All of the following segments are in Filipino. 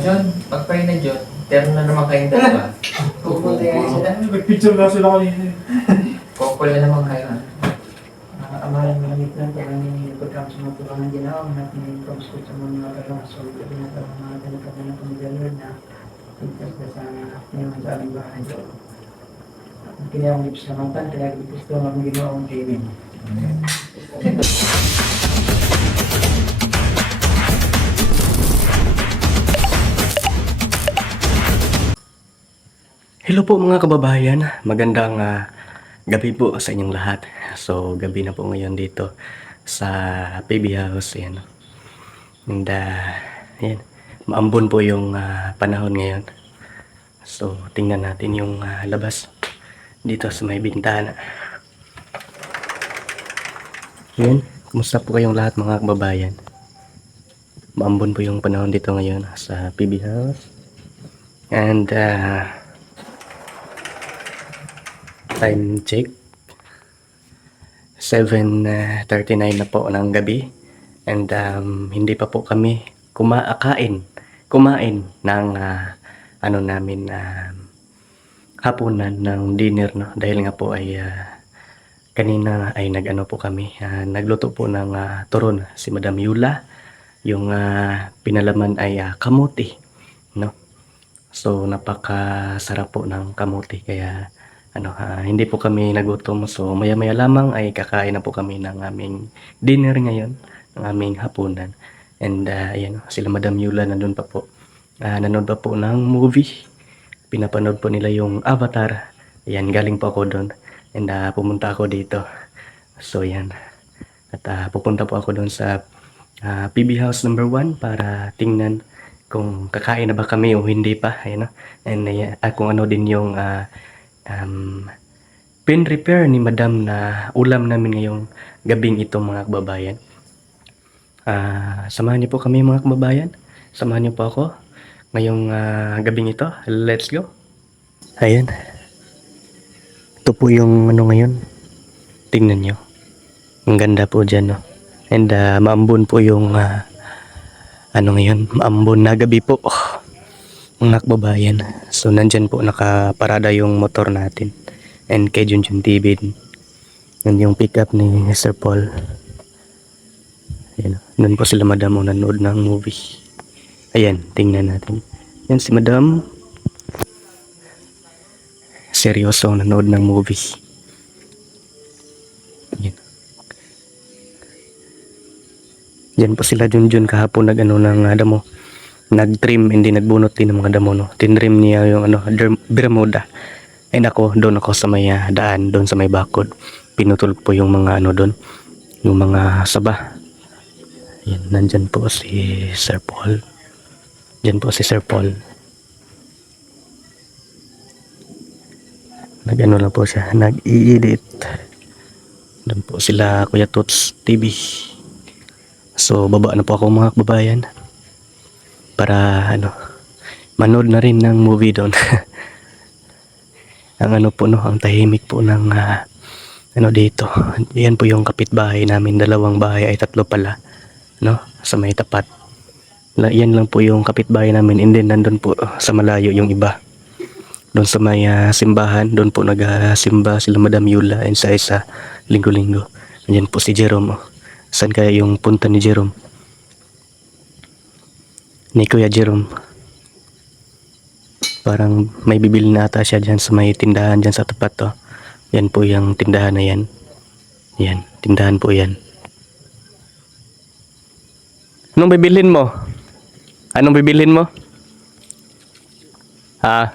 John, pagpahin na John, terno na naman kayong dalawa. Pupunta yan sila. Nag-picture na sila kanina. Couple na naman kayo. Amalan malamit lang kaya may pagkakos mga tulungan din ako na pinag-promote sa mga kalasol at pinatawag mga talaga na pamilyar na pintas na sa ngayon sa aming bahay. Kaya akong ipsalamatan, kaya gusto akong ginawa akong training. Hello po mga kababayan, magandang gabi po sa inyong lahat. So gabi na po ngayon dito sa PB House. Ayan. And ayan, maambon po yung panahon ngayon. So tingnan natin yung labas dito sa may bintana. Ayan, kumusta po kayong lahat mga kababayan? Maambon po yung panahon dito ngayon sa PB House. And time check 7:39 na po ng gabi, and hindi pa po kami kumain ng ano namin hapunan ng dinner, no, dahil nga po ay kanina ay nagano po kami, nagluto po ng turon si Madam Yula. Yung pinalaman ay kamuti, no, so napakasarap po ng kamuti, kaya hindi po kami nagutom. So maya-maya lamang ay kakain na po kami ng aming dinner ngayon, ng aming hapunan. And ayan, sila Madam Yula nandun pa po. Nanood pa po ng movie. Pinapanood po nila yung Avatar. Ayan, galing po ako doon. And pumunta ako dito. So ayan. At pupunta po ako doon sa PB House number 1 para tingnan kung kakain na ba kami o hindi pa. Ayan, no? And kung ano din yung pin-prepare ni Madam na ulam namin ngayong gabing ito mga kababayan. Samahan niyo po kami mga kababayan. Samahan niyo po ako ngayong gabing ito. Let's go. Ayan. Ito po yung ano ngayon. Tingnan niyo. Ang ganda po dyan, no? And maambon po yung ano ngayon. Maambon na gabi po. Mga kababayan. So nandyan po nakaparada yung motor natin. And kay Junjun TV. And yung pickup ni Sir Paul. Ayan. Nun po sila Madam nanood ng movie. Ayan, tingnan natin. Yan si Madam. Seryoso nanood ng movie. Ayan. Yan po sila Junjun kahapon nag-ano ng damo. Nag-trim, hindi nagbunot din ng mga damo, no. Tinrim niya yung Bermuda. And doon ako sa may daan, doon sa may bakod. Pinutol po yung mga doon, yung mga saba. Yan, nandyan po si Sir Paul. Diyan po si Sir Paul. Nag-ano lang po siya, nag-i-edit. Doon po sila Kuya Tots TV. So baba na po ako mga kababayan. Para manood na rin ng movie doon. Ang po, no, ang tahimik po ng dito. Yan po yung kapitbahay namin, dalawang bahay ay tatlo pala, no, sa may tapat. Yan lang po yung kapitbahay namin, and then nandun po sa malayo yung iba. Doon sa may simbahan, doon po nagsimba sila Madam Yula and sa isa linggo-linggo. Yan po si Jerome. Saan kaya yung punta ni Jerome? Ni Kuya Jerome. Parang may bibili na ata siya dyan sa may tindahan dyan sa tapat to. Yan po yung tindahan na yan. Yan, tindahan po yan. Anong bibilhin mo? Anong bibilhin mo? Ha?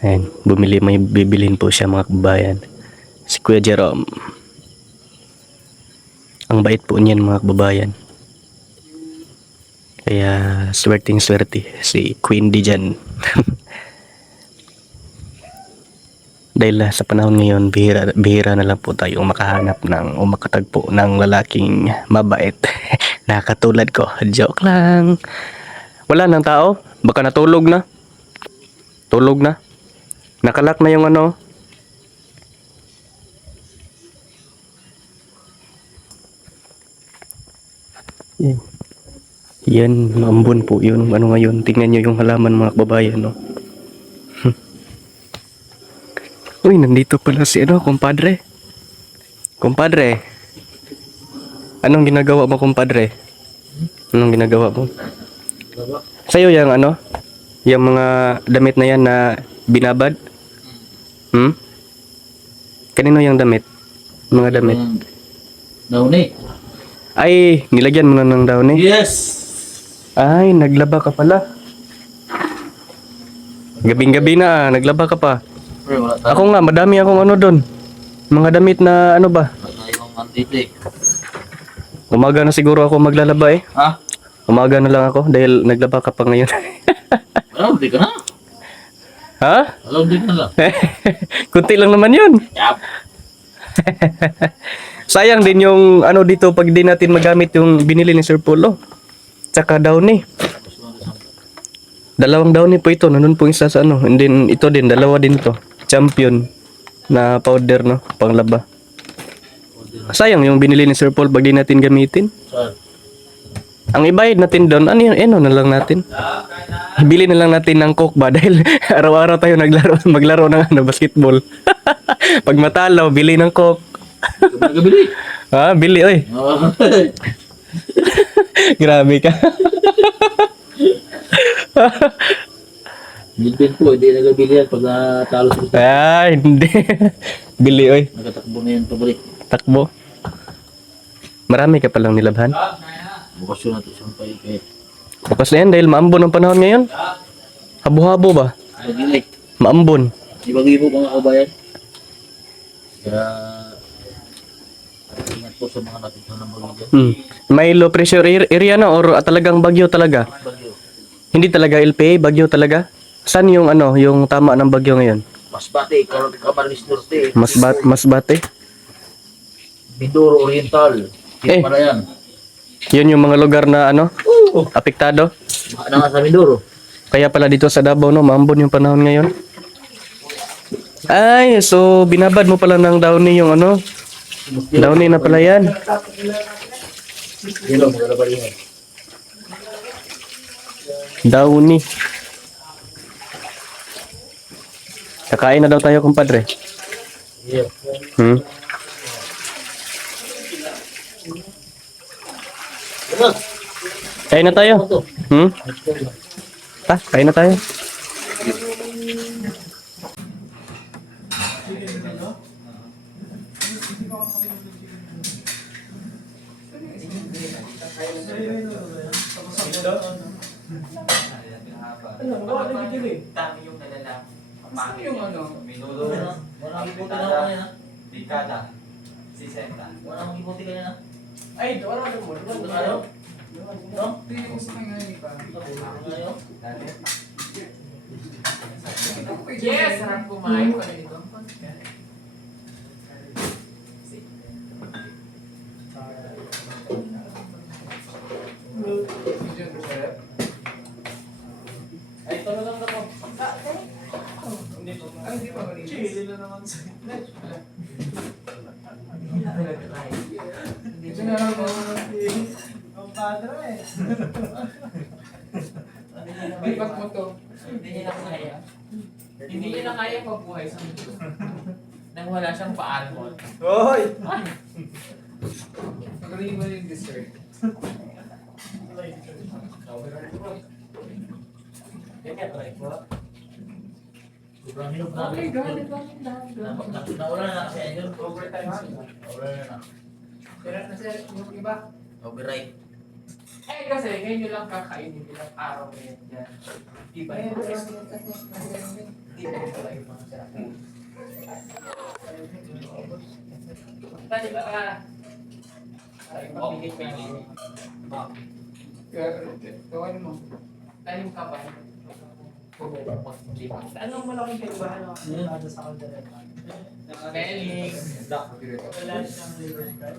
Ayan, may bibilhin po siya mga kababayan. Si Kuya Jerome. Ang bait po niyan mga kababayan. Kaya swerteng-swerte si Queen D dyan. Dahil sa panahon ngayon, bihira na lang po tayo makahanap ng o makatagpo ng lalaking mabait na katulad ko. Joke lang. Wala nang tao? Baka natulog na? Tulog na? Nakalak na yung Yan, maambon po yun. Ano ngayon, tingnan nyo yung halaman mga kababayan, no? Uy, nandito pala si kumpadre. Kumpadre. Anong ginagawa mo, kumpadre? Anong ginagawa mo? Sa'yo yung yung mga damit na yan na binabad? Kanino yung damit? Mga damit. Dauni. Ay, nilagyan mo na ng daon eh. Yes. Ay, naglaba ka pala. Gabing-gabi na, naglaba ka pa. Pre, wala tayo. Ako nga, madami akong doon. Mga damit na ba? Wala tayong andito eh. Umaga na siguro ako maglalaba eh. Ha? Umaga na lang ako dahil naglaba ka pa ngayon. Alam, di ka na. Ha? Alam, di ka na lang. Kunti lang naman yun. Yap. Sayang din yung dito pag di natin magamit yung binili ni Sir Polo. Tsaka downy. Dalawang downy po ito. Nandun po isa sa And then ito din, dalawa din to. Champion na powder, no? Panglaba. Sayang yung binili ni Sir Paul pag di natin gamitin. Saan? Ang ibayad natin doon, na lang natin. Bili na lang natin ng Coke ba? Dahil araw-araw tayo maglaro ng basketball. Pag matalo, bili ng Coke. Gabili. Ha? Bili, oy. Grabe ka. Bilbin po, hindi nagabili yan pag natalo sa Ay, hindi. Bili, oy. nagatakbo na yan pabalik. Takbo. Marami ka palang nilabhan. Bukas yun natin siyang paikay. Bukas na yan dahil maambon ang panahon ngayon. Habo-habo ba? Pag-ilay. Maambon. Ibagi po mga kabayan. Kaya ingat po sa mga natin ng bagyo dyan. May low pressure area na or talagang bagyo talaga? Bagyo. Hindi talaga LPA, bagyo talaga? Saan yung yung tama ng bagyo ngayon? Masbate, Camarines Norte. Masbate? Mindoro Oriental. Eh. Para yan. Yun yung mga lugar na apektado? Baka na nga sa Mindoro. Kaya pala dito sa Davao, no, maambon yung panahon ngayon. Ay, so binabad mo pala ng downy yung downy na pala yan. Hello, mga kabayan. Downy. Kakain na daw tayo, kumpadre. Yeah. Kain na tayo. Kain na tayo. Dami yung nalala. Gusto yung Minuto. Walang iputi na ako yan. Dekada. 60. Walang iputi ka na. Ay, wala na mo. Ano? No? Ito yung gusto nga ngayon pa. Ano? Yes! Sarap kumain pa rin ito. Ay, ito na lang ako. Ay, hindi pa malinis. Chili na naman sa Ito na lang ako. Ang padre eh. Lipat mo to. Hindi niya na kaya. Hindi niya na kaya mabuhay sa mundo. Nang wala siyang pa-almond. Hoy! Magaling mo yung dessert. Sobrang hirap na. Okay, galit. Nauna na kasi yun. Overtime sila. Nauna na. Pero kasi yung iba. Override. Eh kasi ngayon nyo lang kakainin ilang araw na yan dyan. Iba yun. Iba yun pala yung mga sarap. Tani ba ka? Ay, mapigil. Tawin mo. Tanim ka ba? Anong malaking kaibahan ako? Sa kaldereta. Meling. Wala siyang reverse card.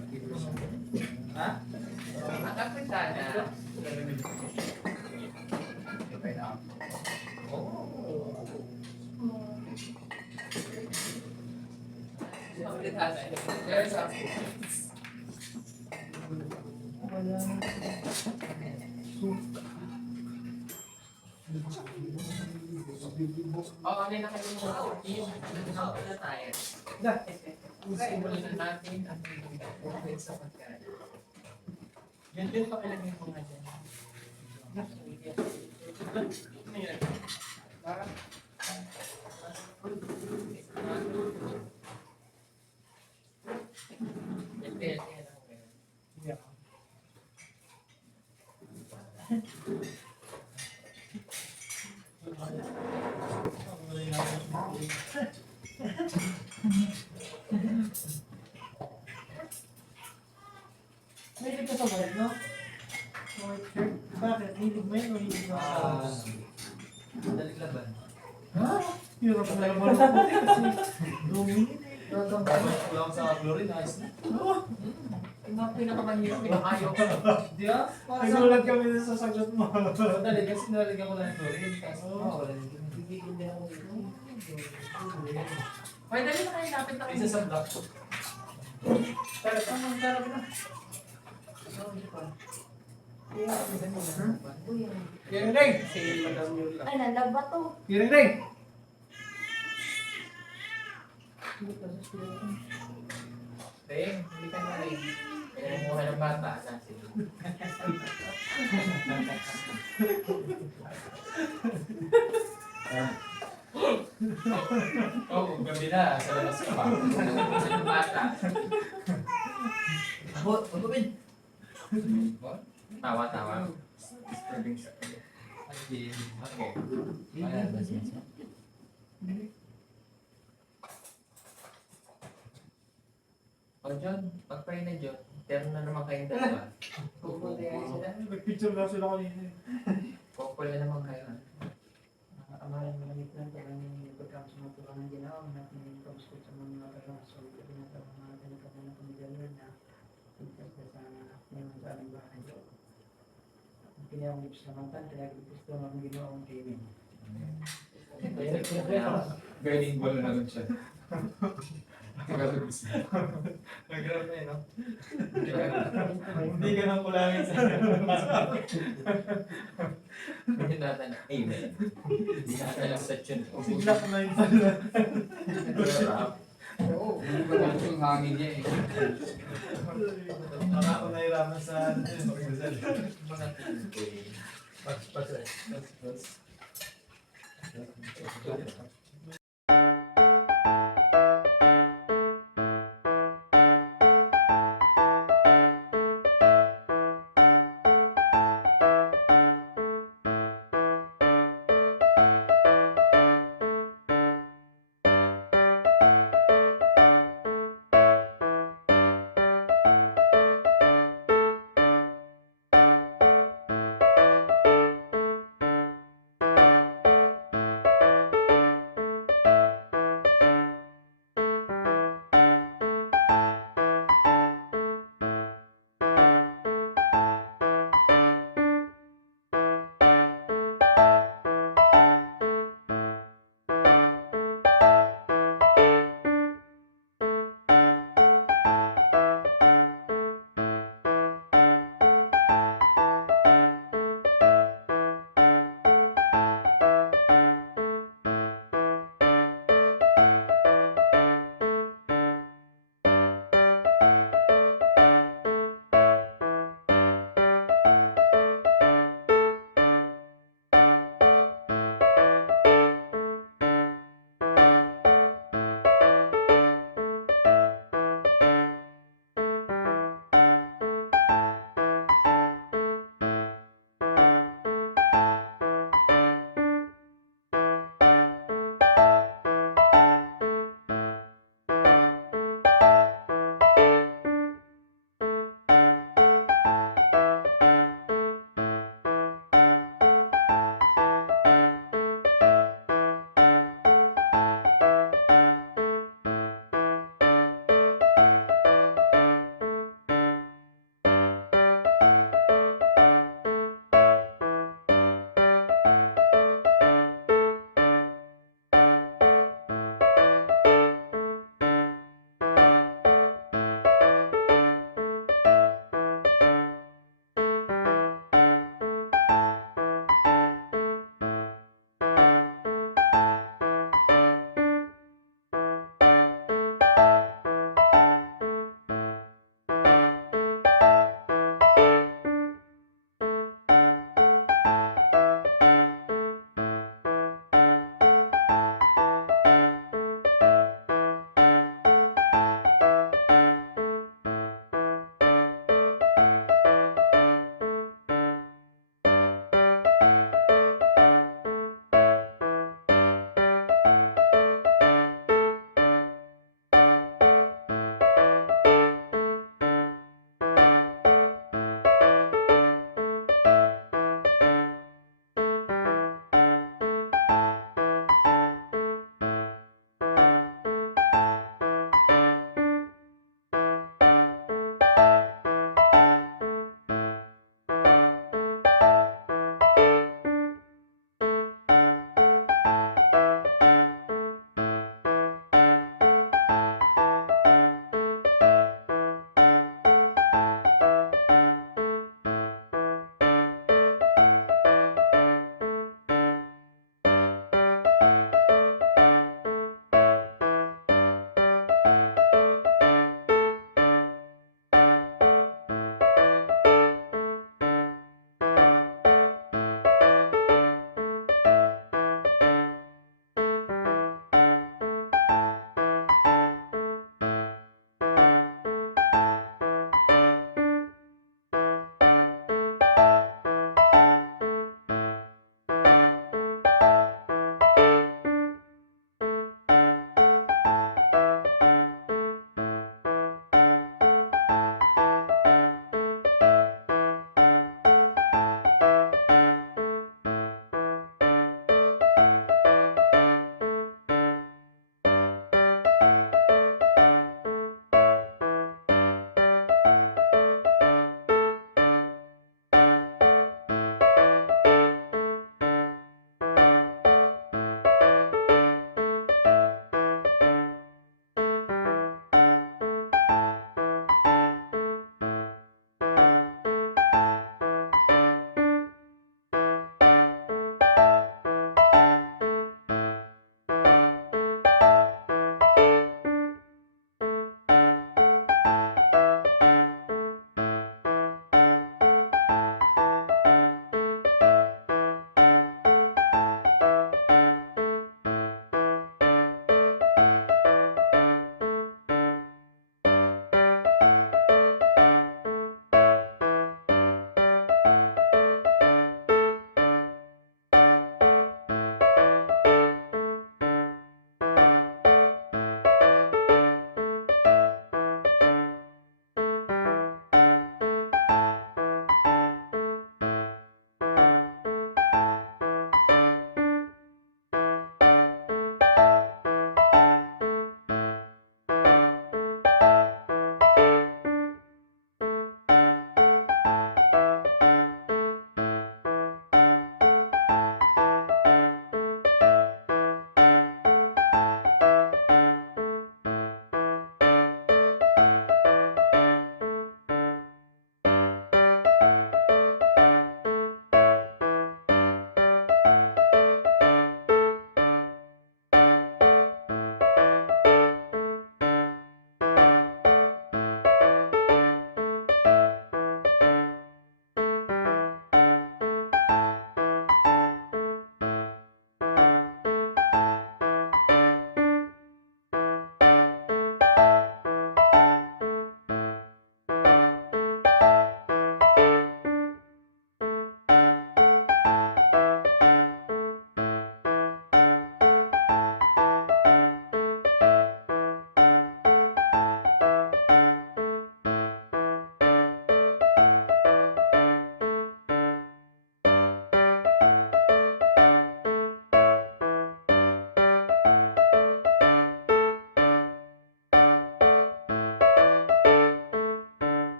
Ha? Ang kapitana. Ang kapitana. Oo, ano na kayo mo? Yung na tayo. Simulan natin ang movement sa pagkain. Yan din pa ilagay ko nga dyan. Mahilig ka sa white, no? White shirt. Bakit? Hilig mo yun o hilig mo sa... Dalig laban. Hirap na naman ako kasi dumi. Kulang sa chlorine, ayos na. Yung mga pinakamahirap, pinakayo ko. Di ba? Para sa... Nagulat kami sa sagot mo. Dali, kasi nalagyan ko lang ng chlorine. Tapos, wala nang ginigil din ako dito. Pwede dali na kayo, lapit na kayo. Isa sa black. Pero, ang sarap na. Piring ring! Si Madam Yula. Ay, nalaba to. Piring ring! Teng, hindi ka na rin. Kumuha ng bata. Nasi. Oh, gabi na. Sa labas ka pa. Kumuha ng bata. Ano ba? Tawa-tawa. Disturbing sa Okay. Ayan, O John, pag-pray na John, terno na naman kayong dalawa. Kukul na yan sila. Nag-picture lang sila kanina. Kukul na naman kayo. Amalan mo lamit lang kung ano yung pagkam sa mga tulungan ginawa natin yung pag-scoot sa mga karasol at pinatawang mga tinatawag na pamilya na tigtas na sa ngayon sa aming bahay. Pinayang samantan, kaya gusto naman ginawa ang gaming. Guiding ball na naman siya. Nag-grab na yun, no? Hindi ka nang kulangin sa Hindi natin na. Amen. Hindi natin lang sa tune. Sigla ka na yun pala. Oo, hindi ba lang yung hangin niya eh. Ako nahirapan sa pag-dasal. Mga tingin.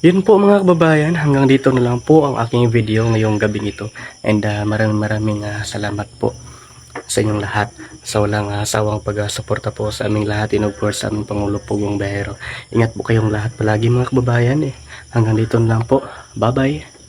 Yun po mga kababayan, hanggang dito na lang po ang aking video ngayong gabing ito. And maraming salamat po sa inyong lahat sa walang sawang pag-suporta po sa aming lahat, and of course sa aming Pangulo Pugong Bahero. Ingat po kayong lahat palagi mga kababayan. Hanggang dito na lang po. Bye bye.